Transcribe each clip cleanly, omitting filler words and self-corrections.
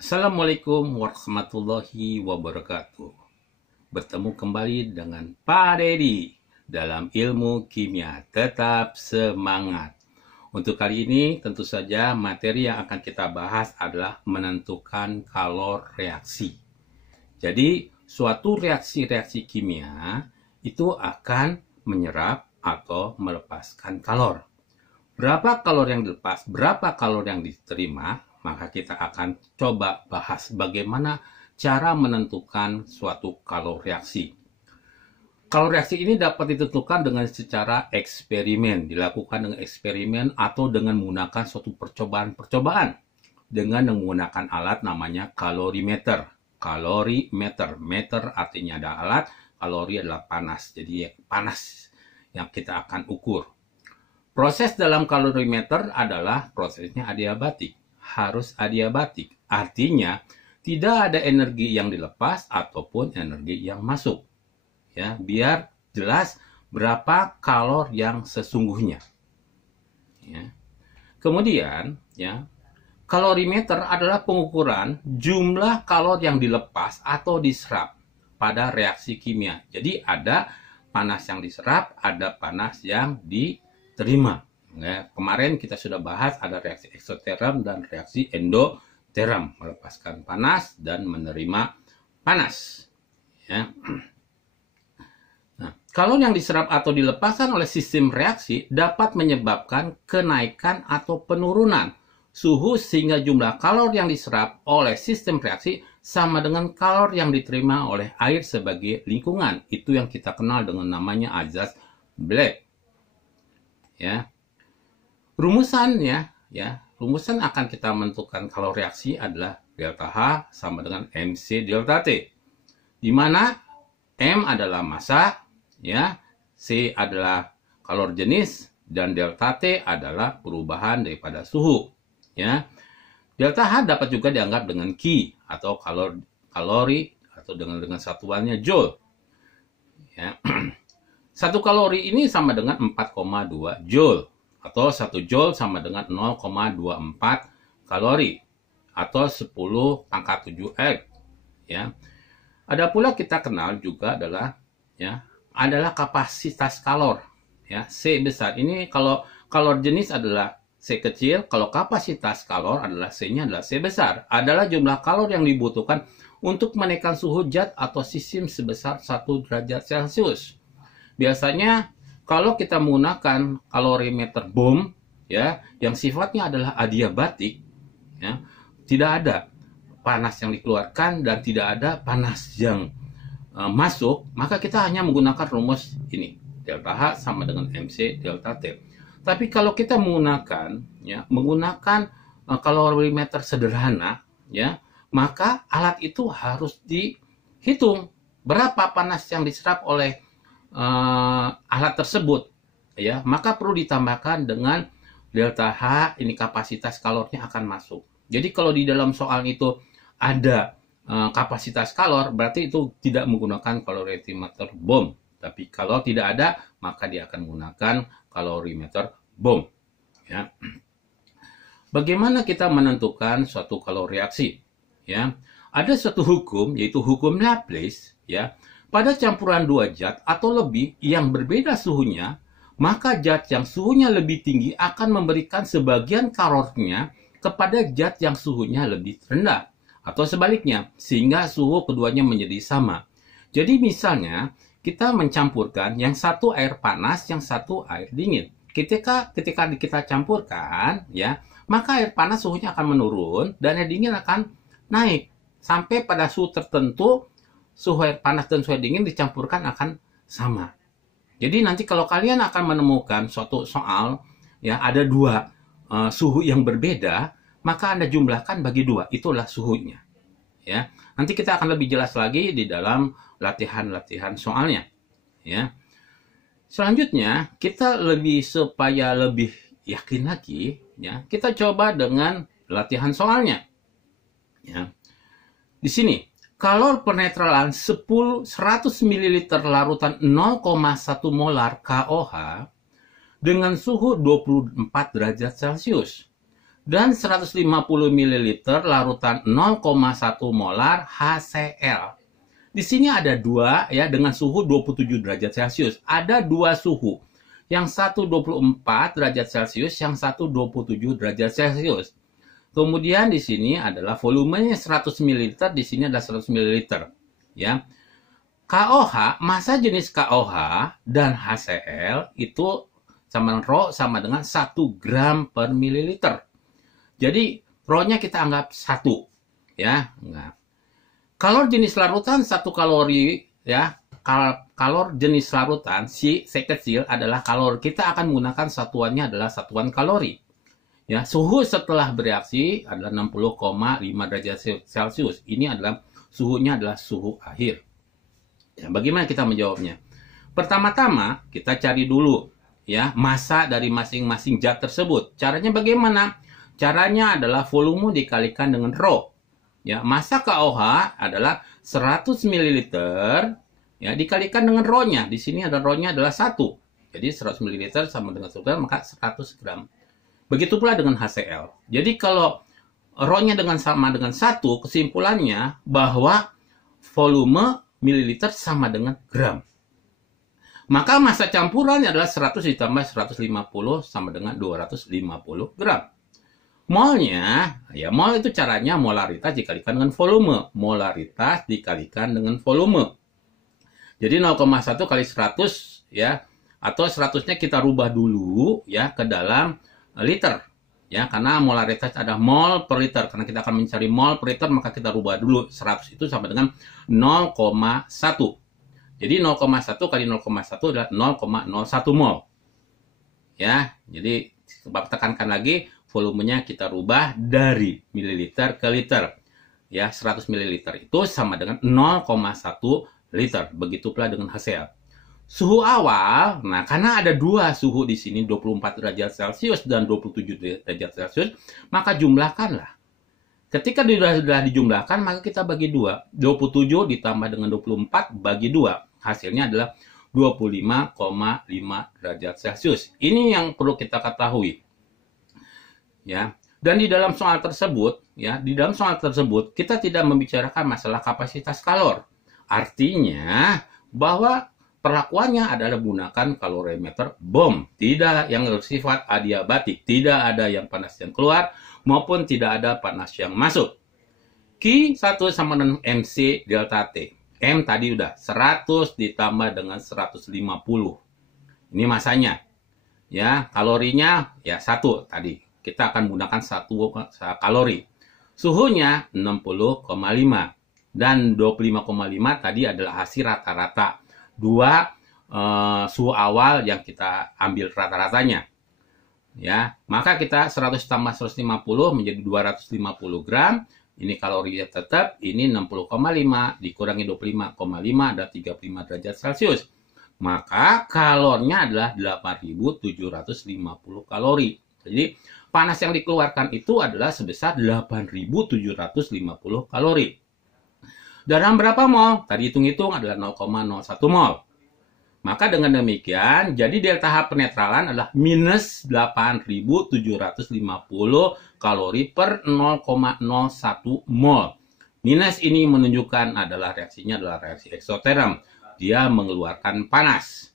Assalamualaikum warahmatullahi wabarakatuh. Bertemu kembali dengan Pak Dedi dalam ilmu kimia. Tetap semangat. Untuk kali ini tentu saja materi yang akan kita bahas adalah menentukan kalor reaksi. Jadi suatu reaksi-reaksi kimia itu akan menyerap atau melepaskan kalor. Berapa kalor yang dilepas, berapa kalor yang diterima, maka kita akan coba bahas bagaimana cara menentukan suatu kalor reaksi. Kalor reaksi ini dapat ditentukan dengan secara eksperimen, dilakukan dengan eksperimen atau dengan menggunakan suatu percobaan-percobaan dengan menggunakan alat namanya kalorimeter. Kalorimeter, meter artinya ada alat, kalori adalah panas, jadi panas yang kita akan ukur. Proses dalam kalorimeter adalah prosesnya adiabatik. Harus adiabatik. Artinya, tidak ada energi yang dilepas ataupun energi yang masuk. Ya, biar jelas berapa kalor yang sesungguhnya. Ya. Kemudian, ya, kalorimeter adalah pengukuran jumlah kalor yang dilepas atau diserap pada reaksi kimia. Jadi ada panas yang diserap, ada panas yang diterima. Ya, kemarin kita sudah bahas ada reaksi eksoterm dan reaksi endoterm, melepaskan panas dan menerima panas. Ya. Nah, kalor yang diserap atau dilepaskan oleh sistem reaksi dapat menyebabkan kenaikan atau penurunan suhu sehingga jumlah kalor yang diserap oleh sistem reaksi sama dengan kalor yang diterima oleh air sebagai lingkungan. Itu yang kita kenal dengan namanya azas Black. Ya. Rumusannya, ya, rumusan akan kita menentukan kalor reaksi adalah delta H sama dengan MC delta T. Di mana M adalah massa, ya, C adalah kalor jenis, dan delta T adalah perubahan daripada suhu. Ya. Delta H dapat juga dianggap dengan Ki atau kalori atau dengan satuannya joule. Ya. 1 kalori ini sama dengan 4,2 joule. Atau 1 joule sama dengan 0,24 kalori. Atau 10 pangkat 7 R. Ya. Ada pula kita kenal juga adalah kapasitas kalor. Ya. C besar. Ini kalau kalor jenis adalah C kecil, kalau kapasitas kalor adalah C-nya adalah C besar. Adalah jumlah kalor yang dibutuhkan untuk menaikkan suhu zat atau sistem sebesar 1 derajat Celcius. Biasanya kalau kita menggunakan kalorimeter BOM, ya, yang sifatnya adalah adiabatik, ya, tidak ada panas yang dikeluarkan dan tidak ada panas yang masuk, maka kita hanya menggunakan rumus ini, delta H sama dengan MC delta T. Tapi kalau kita menggunakan kalorimeter sederhana, ya, maka alat itu harus dihitung berapa panas yang diserap oleh alat tersebut, ya, maka perlu ditambahkan dengan delta H, ini kapasitas kalornya akan masuk. Jadi kalau di dalam soal itu ada kapasitas kalor, berarti itu tidak menggunakan kalorimeter BOM. Tapi kalau tidak ada, maka dia akan menggunakan kalorimeter BOM. Ya. Bagaimana kita menentukan suatu kalor reaksi? Ya, ada suatu hukum, yaitu hukum Laplace, ya. Pada campuran 2 zat atau lebih yang berbeda suhunya, maka zat yang suhunya lebih tinggi akan memberikan sebagian kalornya kepada zat yang suhunya lebih rendah. Atau sebaliknya, sehingga suhu keduanya menjadi sama. Jadi misalnya, kita mencampurkan yang satu air panas, yang satu air dingin. Ketika kita campurkan, ya, maka air panas suhunya akan menurun dan air dingin akan naik. Sampai pada suhu tertentu, suhu air panas dan suhu air dingin dicampurkan akan sama. Jadi nanti kalau kalian akan menemukan suatu soal, ya, ada 2 suhu yang berbeda, maka Anda jumlahkan bagi 2, itulah suhunya. Ya, nanti kita akan lebih jelas lagi di dalam latihan-latihan soalnya. Ya. Selanjutnya, kita supaya lebih yakin lagi, ya, kita coba dengan latihan soalnya. Ya. Di sini, kalor penetralan 100 ml larutan 0,1 molar KOH dengan suhu 24 derajat Celcius dan 150 ml larutan 0,1 molar HCl. Di sini ada dua ya dengan suhu 27 derajat Celcius. Ada dua suhu. Yang satu 24 derajat Celcius, yang satu 27 derajat Celcius. Kemudian di sini adalah volumenya 100 ml, di sini adalah 100 ml. Ya. KOH, massa jenis KOH dan HCl itu sama dengan 1 gram per mililiter. Jadi, rho-nya kita anggap 1. Ya. Nah. Kalor jenis larutan 1 kalori ya. Kalor jenis larutan C kecil adalah kalori. Kita akan menggunakan satuannya adalah satuan kalori. Ya, suhu setelah bereaksi adalah 60,5 derajat Celcius. Ini adalah suhunya adalah suhu akhir. Ya, bagaimana kita menjawabnya? Pertama-tama kita cari dulu ya massa dari masing-masing zat tersebut. Caranya bagaimana? Caranya adalah volume dikalikan dengan rho. Ya, massa KOH adalah 100 ml ya dikalikan dengan rho-nya. Di sini ada rho-nya adalah 1. Jadi 100 ml sama dengan 1 gram maka 100 gram. Begitu pula dengan HCl. Jadi kalau rho-nya sama dengan 1, kesimpulannya bahwa volume mililiter sama dengan gram. Maka massa campurannya adalah 100 ditambah 150 sama dengan 250 gram. Molnya, ya mol itu caranya molaritas dikalikan dengan volume. Molaritas dikalikan dengan volume. Jadi 0,1 kali 100 ya. Atau 100-nya kita rubah dulu ya ke dalam liter. Ya, karena molaritas ada mol per liter. Karena kita akan mencari mol per liter, maka kita rubah dulu. 100 itu sama dengan 0,1. Jadi 0,1 kali 0,1 adalah 0,01 mol. Ya, jadi coba tekankan lagi. Volumenya kita rubah dari mililiter ke liter. Ya, 100 ml itu sama dengan 0,1 liter. Begitu pula dengan HCl. Suhu awal, nah karena ada dua suhu di sini 24 derajat Celcius dan 27 derajat Celcius, maka jumlahkanlah. Ketika sudah dijumlahkan, maka kita bagi 2. 27 ditambah dengan 24 bagi 2. Hasilnya adalah 25,5 derajat Celcius. Ini yang perlu kita ketahui. Ya, dan di dalam soal tersebut, ya, kita tidak membicarakan masalah kapasitas kalor. Artinya bahwa perlakuannya adalah gunakan kalorimeter BOM, tidak yang bersifat adiabatik, tidak ada yang panas yang keluar maupun tidak ada panas yang masuk. Q 1 sama dengan MC delta T. M tadi udah 100 ditambah dengan 150. Ini masanya. Ya, kalorinya ya 1 tadi. Kita akan menggunakan 1 kalori. Suhunya 60,5 dan 25,5 tadi adalah hasil rata-rata dua suhu awal yang kita ambil rata-ratanya. Ya, maka kita 100 tambah 150 menjadi 250 gram. Ini kalorinya tetap, ini 60,5 dikurangi 25,5 ada 35 derajat Celcius. Maka kalornya adalah 8.750 kalori. Jadi panas yang dikeluarkan itu adalah sebesar 8.750 kalori. Dalam berapa mol? Tadi hitung-hitung adalah 0,01 mol. Maka dengan demikian, jadi delta H penetralan adalah minus 8.750 kalori per 0,01 mol. Minus ini menunjukkan reaksinya adalah reaksi eksoterm. Dia mengeluarkan panas.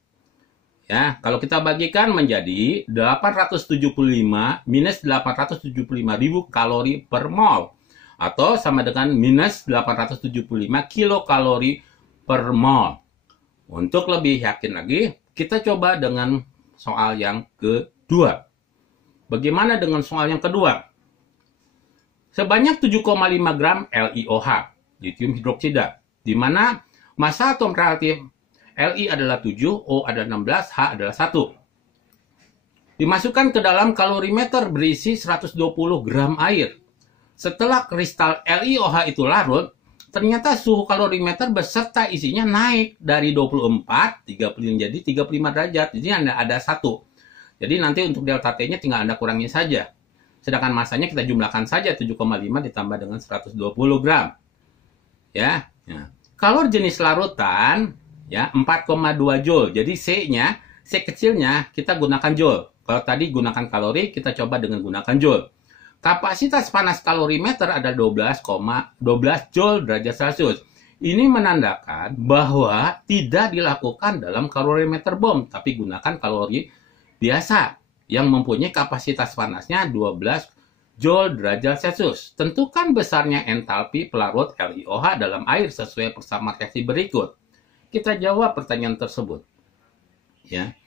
Ya, kalau kita bagikan menjadi 875 minus 875.000 kalori per mol. Atau sama dengan minus 875 kilokalori per mol. Untuk lebih yakin lagi, kita coba dengan soal yang kedua. Bagaimana dengan soal yang kedua? Sebanyak 7,5 gram LiOH, lithium hidroksida, di mana massa atom relatif Li adalah 7, O adalah 16, H adalah 1. Dimasukkan ke dalam kalorimeter berisi 120 gram air. Setelah kristal LiOH itu larut, ternyata suhu kalorimeter beserta isinya naik dari 24, 30 menjadi 35 derajat. Jadi ada 1. Jadi nanti untuk delta T-nya tinggal Anda kurangi saja. Sedangkan masanya kita jumlahkan saja 7,5 ditambah dengan 120 gram. Ya. Kalor jenis larutan ya 4,2 joule. Jadi C-nya, C kecilnya kita gunakan joule. Kalau tadi gunakan kalori, kita coba dengan gunakan joule. Kapasitas panas kalorimeter adalah 12 Joule derajat Celcius. Ini menandakan bahwa tidak dilakukan dalam kalorimeter bom, tapi gunakan kalori biasa yang mempunyai kapasitas panasnya 12 Joule derajat Celcius. Tentukan besarnya entalpi pelarut LiOH dalam air sesuai persamaan reaksi berikut. Kita jawab pertanyaan tersebut. Ya.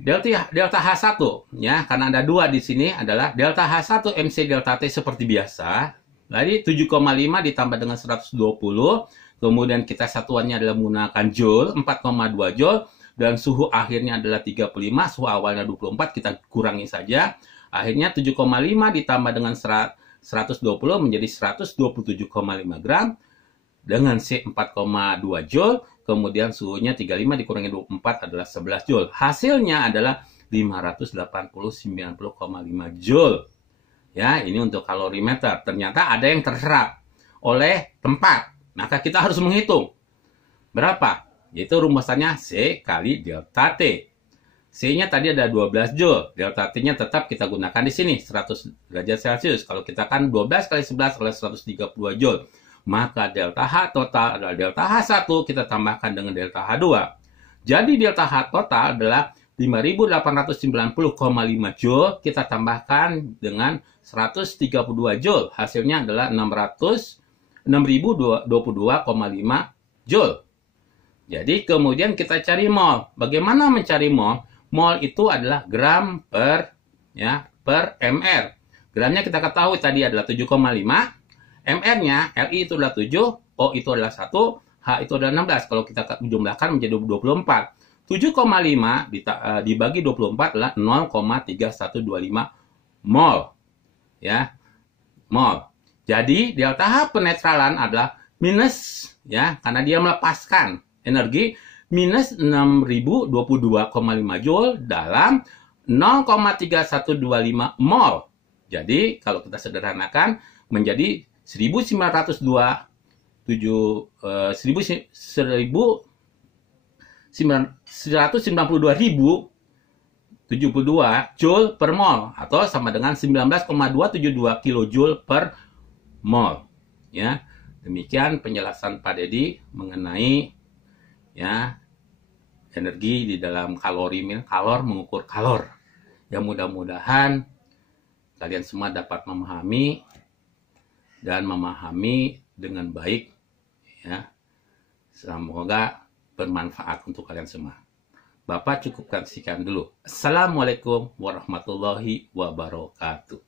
Delta H1 ya, karena ada dua di sini adalah delta H1 MC delta T seperti biasa. Jadi 7,5 ditambah dengan 120, kemudian kita satuannya adalah menggunakan joule, 4,2 joule, dan suhu akhirnya adalah 35, suhu awalnya 24, kita kurangi saja. Akhirnya 7,5 ditambah dengan 120 menjadi 127,5 gram dengan C 4,2 joule. Kemudian suhunya 35 dikurangi 24 adalah 11 Joule. Hasilnya adalah 580,90,5 Joule. Ya, ini untuk kalorimeter. Ternyata ada yang terserap oleh tempat. Maka kita harus menghitung. Berapa? Yaitu rumusannya C kali delta T. C-nya tadi ada 12 Joule. Delta T-nya tetap kita gunakan di sini, 100 derajat Celcius. Kalau kita kan 12 kali 11 adalah 132 Joule. Maka delta H total adalah delta H1 kita tambahkan dengan delta H2. Jadi delta H total adalah 5.890,5 Joule kita tambahkan dengan 132 Joule. Hasilnya adalah 6.022,5 Joule. Jadi kemudian kita cari mol. Bagaimana mencari mol? Mol itu adalah gram per mr. Gramnya kita ketahui tadi adalah 7,5. MR-nya, Li itu adalah 7, O itu adalah 1, H itu adalah 16. Kalau kita jumlahkan menjadi 24. 7,5 dibagi 24 adalah 0,3125 mol. Ya, mol. Jadi, delta H penetralan adalah minus, ya, karena dia melepaskan energi, minus 6.022,5 Joule dalam 0,3125 mol. Jadi, kalau kita sederhanakan, menjadi 1992 Joule per mol atau sama dengan 19,272 kilojoule per mol. Ya, demikian penjelasan Pak Dedi mengenai ya energi di dalam kalor mengukur kalor. Ya, mudah-mudahan kalian semua dapat memahami dan memahami dengan baik, ya. Semoga bermanfaat untuk kalian semua. Bapak cukupkan sekian dulu. Assalamualaikum warahmatullahi wabarakatuh.